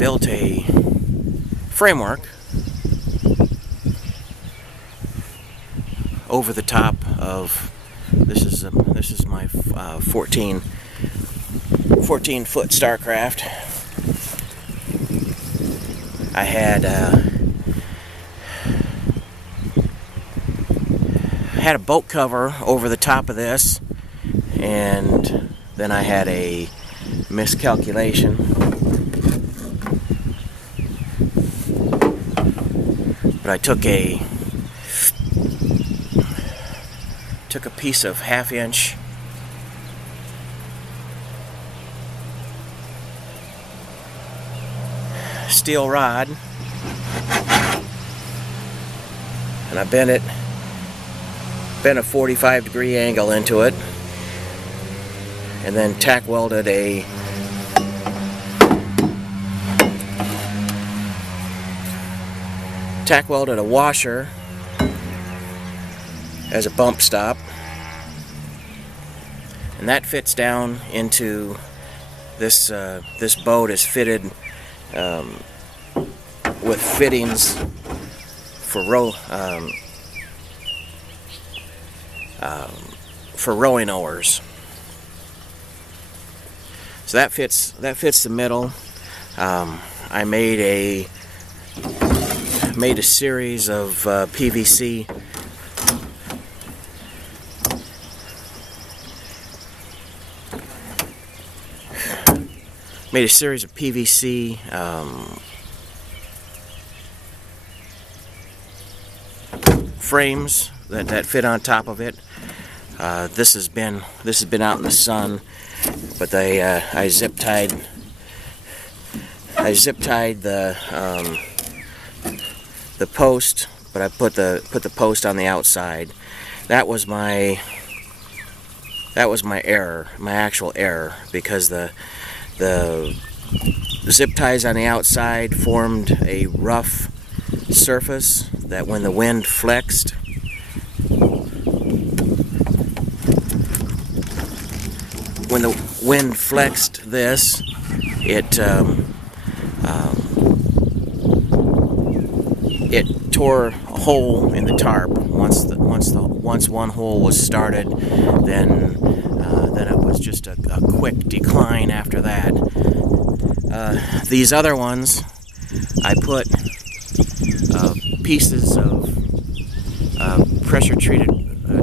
built a framework over the top of this is my 14 foot Starcraft. I had a boat cover over the top of this, and then I had a miscalculation. But I took a piece of 1/2 inch steel rod, and I bent a 45-degree angle into it, and then tack welded a washer as a bump stop, and that fits down into this. This boat is fitted with fittings for rowing oars. So that fits the middle. I made a series of PVC frames that fit on top of it. This has been out in the sun, but I zip tied the post, but I put the post on the outside. That was my error, my actual error, because the zip ties on the outside formed a rough surface that when the wind flexed, this, it tore a hole in the tarp. Once one hole was started, then it was just a quick decline after that. These other ones, I put pieces of pressure treated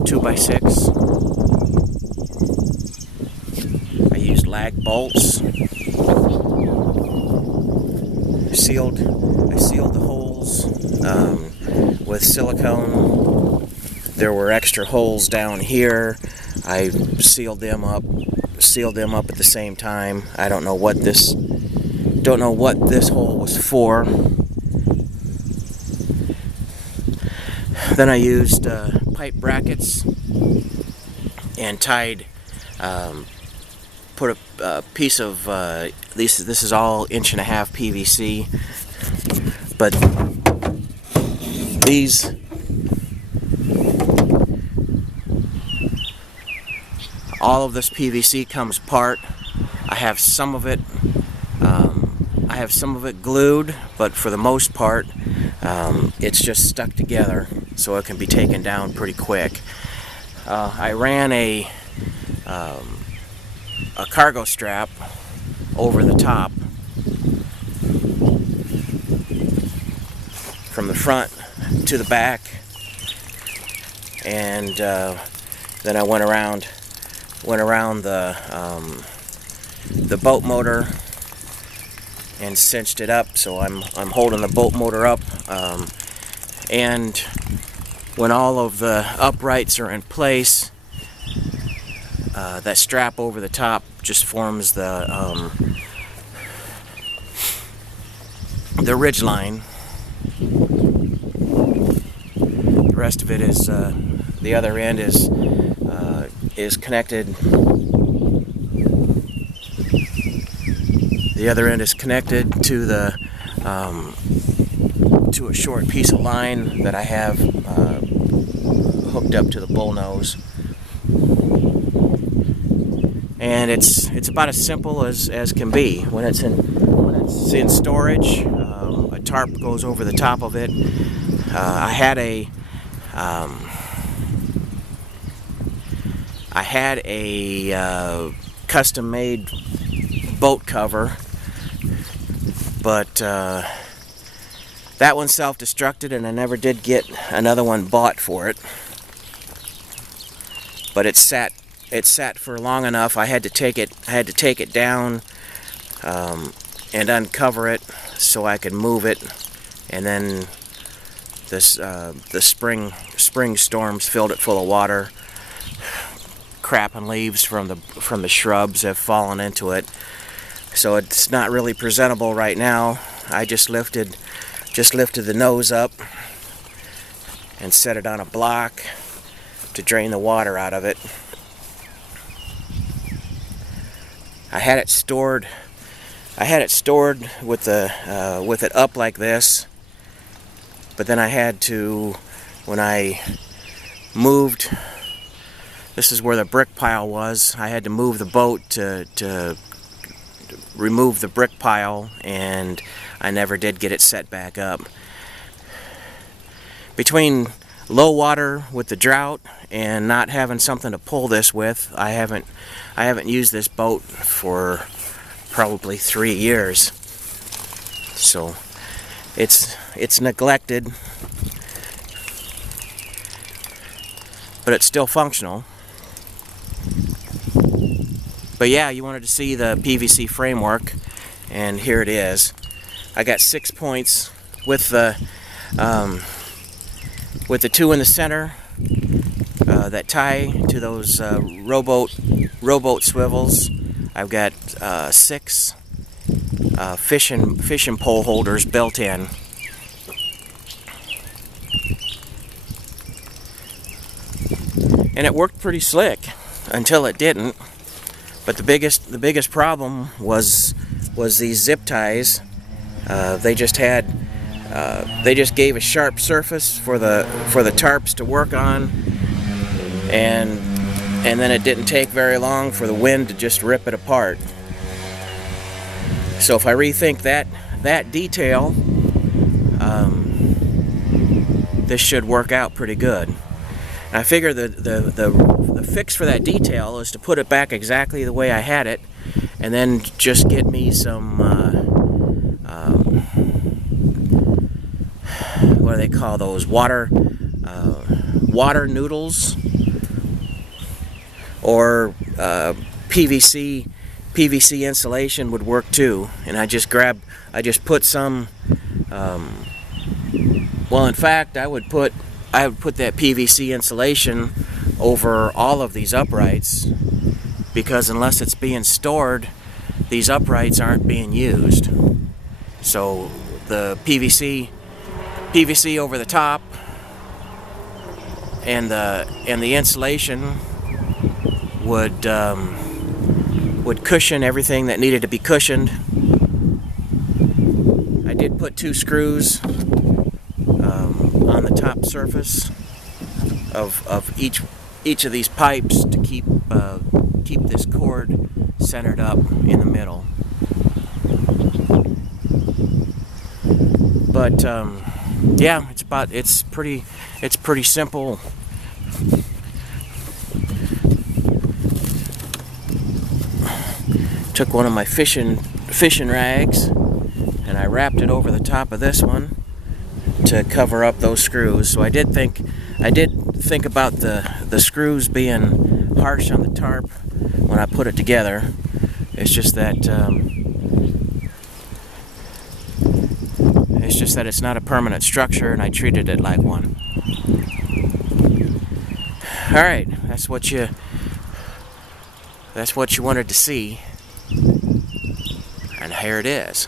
2x6. I used lag bolts. I sealed the holes with silicone. There were extra holes down here. I sealed them up at the same time. I don't know what this hole was for. Then I used pipe brackets and put a piece of this is all 1.5 inch PVC, but these all of this PVC comes apart. I have some of it glued, but for the most part it's just stuck together, so it can be taken down pretty quick. I ran a cargo strap over the top from the front to the back, and then I went around the boat motor and cinched it up, so I'm holding the boat motor up, and when all of the uprights are in place, that strap over the top just forms the ridge line. The rest of it is the other end is connected. The other end is connected to a short piece of line that I have hooked up to the bull nose. And it's about as simple as can be when it's in It's in storage. A tarp goes over the top of it. I had a custom-made boat cover, but that one self-destructed, and I never did get another one bought for it. But it sat for long enough. I had to take it down and uncover it so I could move it, and then the spring storms filled it full of water. Crap and leaves from the shrubs have fallen into it, so it's not really presentable right now. I just lifted the nose up and set it on a block to drain the water out of it. I had it stored with it up like this, but then I had to, when I moved, this is where the brick pile was, I had to move the boat to remove the brick pile, and I never did get it set back up. Between low water with the drought and not having something to pull this with, I haven't used this boat for probably 3 years. So it's neglected, but it's still functional. But yeah, you wanted to see the PVC framework, and here it is. I got 6 points with the 2 in the center that tie to those rowboat swivels. I've got 6 fishing pole holders built in. And it worked pretty slick until it didn't. But the biggest problem was these zip ties. They just gave a sharp surface for the tarps to work on, and then it didn't take very long for the wind to just rip it apart. So if I rethink that detail, this should work out pretty good. And I figure the fix for that detail is to put it back exactly the way I had it, and then just get me some what do they call those, water noodles, or PVC insulation would work too. And I just put some, well, in fact, I would put that PVC insulation over all of these uprights, because unless it's being stored, these uprights aren't being used. So the PVC over the top and the insulation would cushion everything that needed to be cushioned. I did put 2 screws on the top surface of each of these pipes to keep this cord centered up in the middle. But yeah, it's pretty simple. Took one of my fishing rags and I wrapped it over the top of this one to cover up those screws. So I did think about the screws being harsh on the tarp when I put it together. It's just that it's not a permanent structure, and I treated it like one. All right, that's what you wanted to see, and here it is.